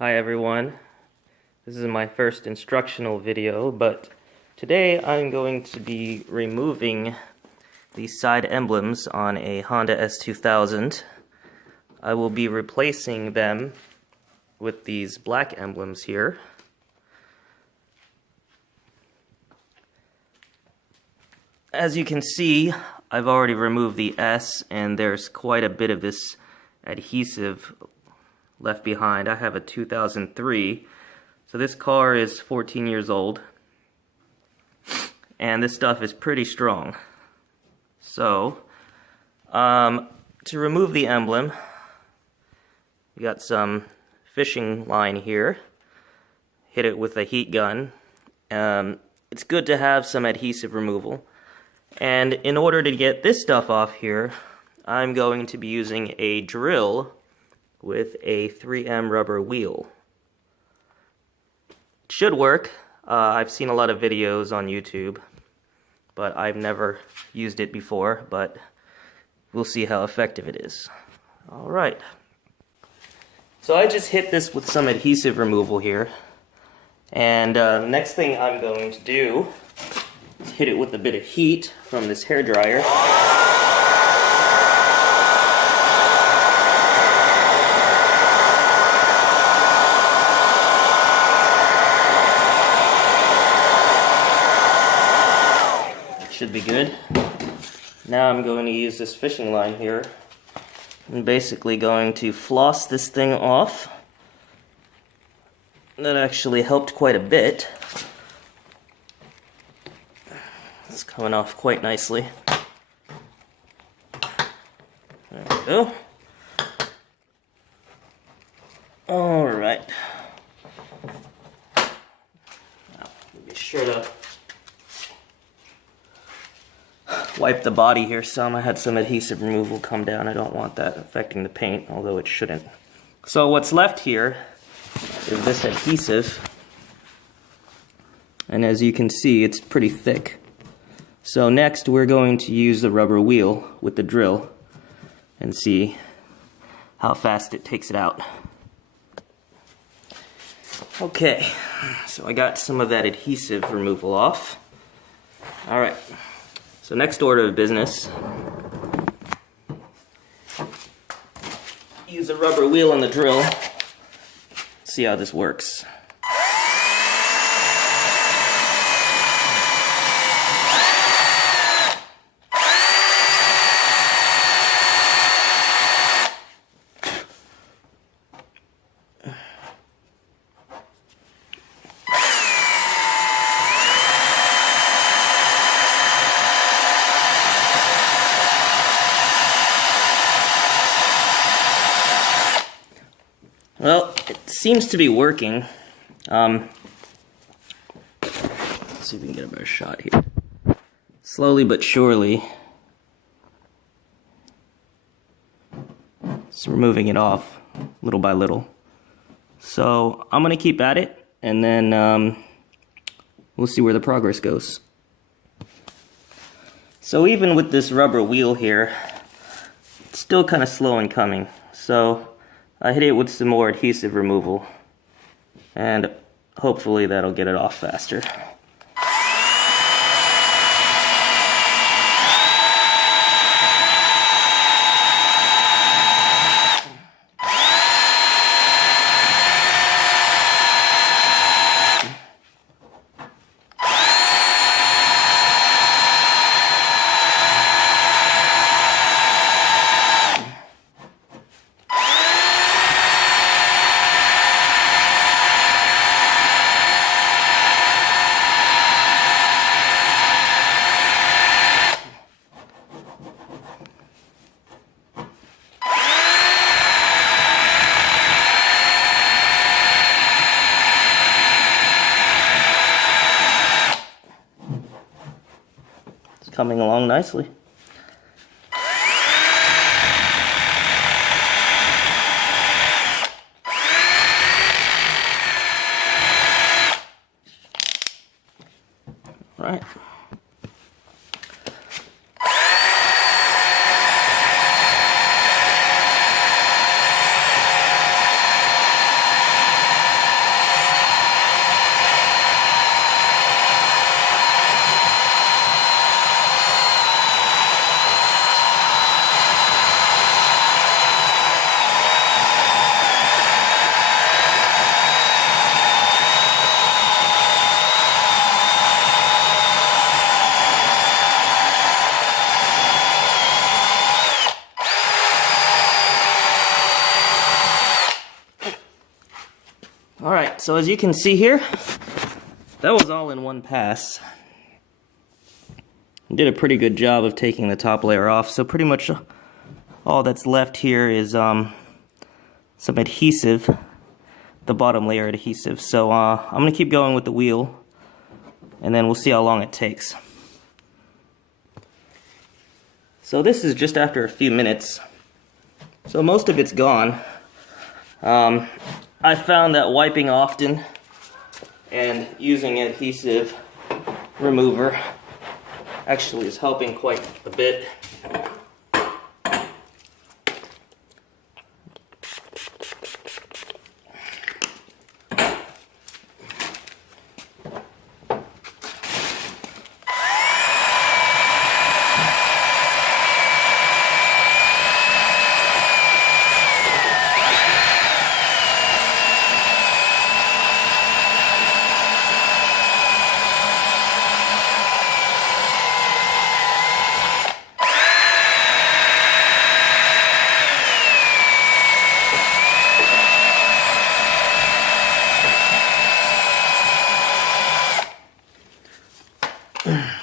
Hi everyone, this is my first instructional video, but today I'm going to be removing these side emblems on a Honda S2000. I will be replacing them with these black emblems here. As you can see, I've already removed the S and there's quite a bit of this adhesive left behind. I have a 2003, so this car is 14 years old, and this stuff is pretty strong. So, to remove the emblem, we got some fishing line here. Hit it with a heat gun. It's good to have some adhesive removal. And in order to get this stuff off here, I'm going to be using a drill with a 3M rubber wheel. It should work. I've seen a lot of videos on YouTube, but I've never used it before, but we'll see how effective it is. Alright. So I just hit this with some adhesive removal here, and the next thing I'm going to do is hit it with a bit of heat from this hairdryer. Should be good. Now I'm going to use this fishing line here. I'm basically going to floss this thing off. That actually helped quite a bit. It's coming off quite nicely. There we go. Alright. Now, be sure to wipe the body here some. I had some adhesive removal come down. I don't want that affecting the paint, although it shouldn't. So what's left here is this adhesive, and as you can see, it's pretty thick. So next we're going to use the rubber wheel with the drill and see how fast it takes it out. Okay, so I got some of that adhesive removal off. Alright. So next order of business, use a rubber wheel on the drill, see how this works. Well, it seems to be working. Let's see if we can get a better shot here. Slowly but surely, it's removing it off little by little. So I'm going to keep at it, and then we'll see where the progress goes. So even with this rubber wheel here, it's still kind of slow in coming. So I hit it with some more adhesive removal, and hopefully that'll get it off faster. Coming along nicely. All right. Alright, so as you can see here, that was all in one pass. Did a pretty good job of taking the top layer off, so pretty much all that's left here is some adhesive, the bottom layer adhesive. So I'm going to keep going with the wheel, and then we'll see how long it takes. So this is just after a few minutes, so most of it's gone. I found that wiping often and using adhesive remover actually is helping quite a bit.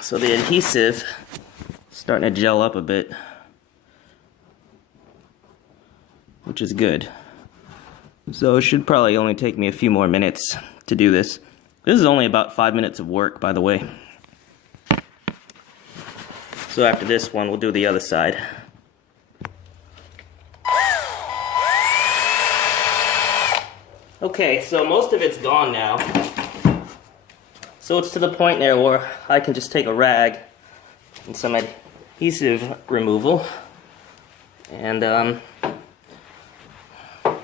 So the adhesive is starting to gel up a bit, which is good. So it should probably only take me a few more minutes to do this. This is only about 5 minutes of work, by the way. So after this one, we'll do the other side. Okay, so most of it's gone now. So it's to the point there where I can just take a rag and some adhesive removal and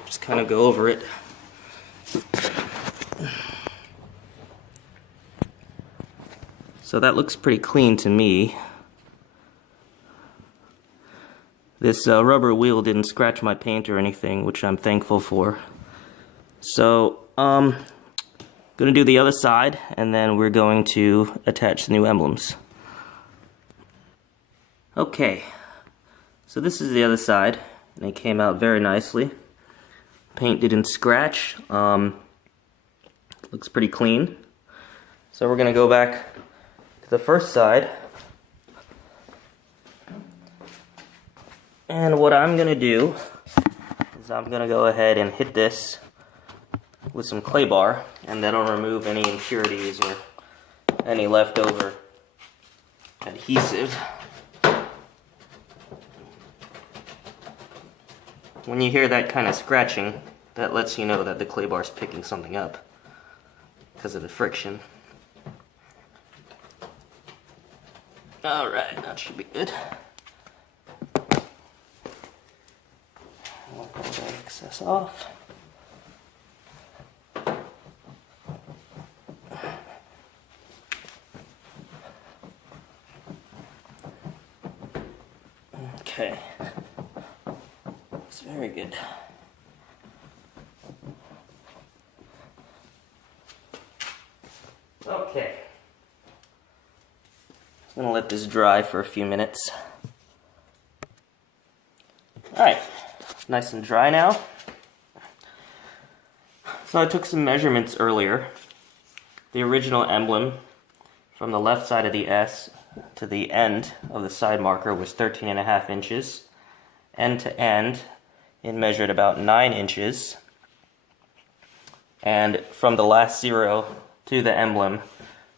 just kind of go over it. So that looks pretty clean to me. This rubber wheel didn't scratch my paint or anything, which I'm thankful for. So, gonna do the other side, and then we're going to attach the new emblems. Okay, so this is the other side, and it came out very nicely. Paint didn't scratch. Looks pretty clean. So we're gonna go back to the first side, and what I'm gonna do is I'm gonna go ahead and hit this with some clay bar, and that'll remove any impurities or any leftover adhesive. When you hear that kind of scratching, that lets you know that the clay bar is picking something up because of the friction. Alright, that should be good. I'll pull the excess off. Okay, that's very good. Okay, I'm gonna let this dry for a few minutes. Alright, nice and dry now. So I took some measurements earlier. The original emblem from the left side of the S to the end of the side marker was 13.5 inches. End to end, it measured about 9 inches. And from the last zero to the emblem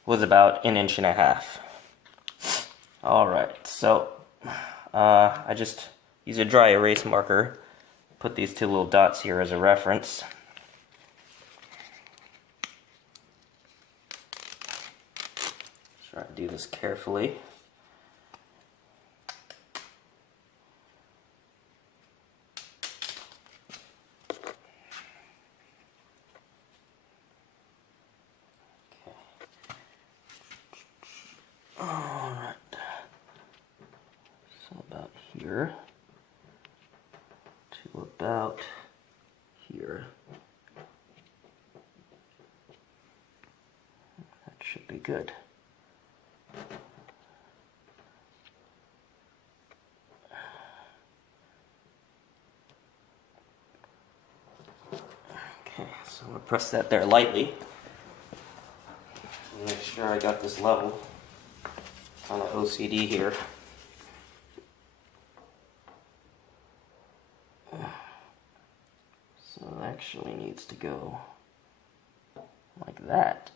was about 1.5 inches. Alright, so I just use a dry erase marker, put these two little dots here as a reference. Try to do this carefully. Okay. Alright. So about here to about here. That should be good. Okay, so I'm going to press that there lightly. Make sure I got this level. Kind of OCD here. So it actually needs to go like that.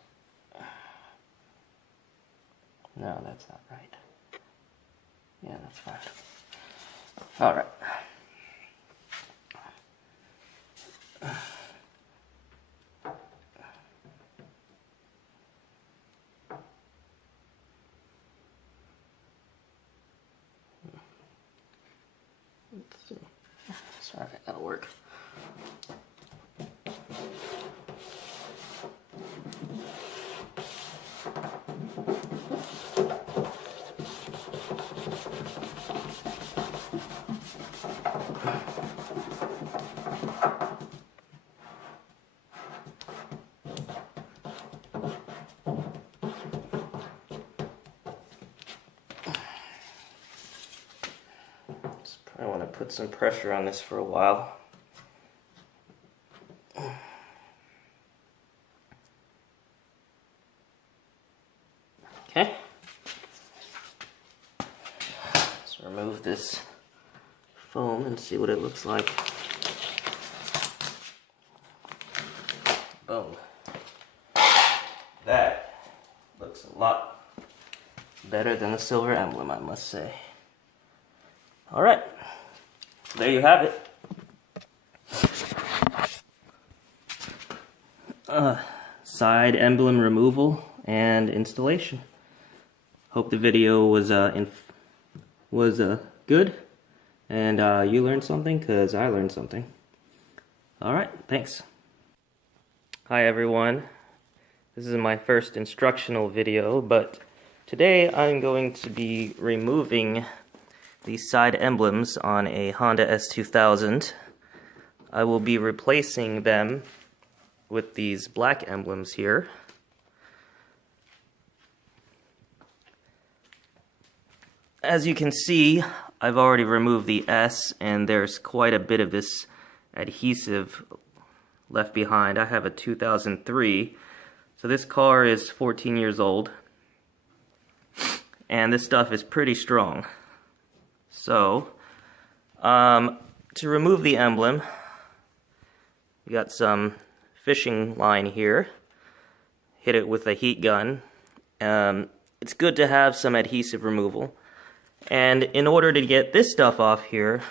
No, that's not right. Yeah, that's fine. Alright. Let's see. Sorry, that'll work. I want to put some pressure on this for a while. Okay. Let's remove this foam and see what it looks like. Boom. That looks a lot better than the silver emblem, I must say. Alright. There you have it. Side emblem removal and installation. Hope the video was good and you learned something, because I learned something. Alright, thanks. Hi everyone. This is my first instructional video, but today I'm going to be removing these side emblems on a Honda S2000. I will be replacing them with these black emblems here. As you can see, I've already removed the S, and there's quite a bit of this adhesive left behind. I have a 2003, so this car is 14 years old, and this stuff is pretty strong. So, to remove the emblem, we got some fishing line here. Hit it with a heat gun. It's good to have some adhesive removal. And in order to get this stuff off here,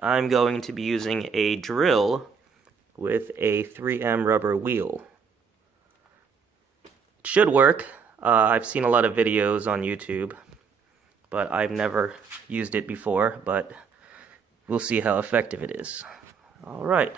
I'm going to be using a drill with a 3M rubber wheel. It should work. I've seen a lot of videos on YouTube, but I've never used it before, but we'll see how effective it is. Alright.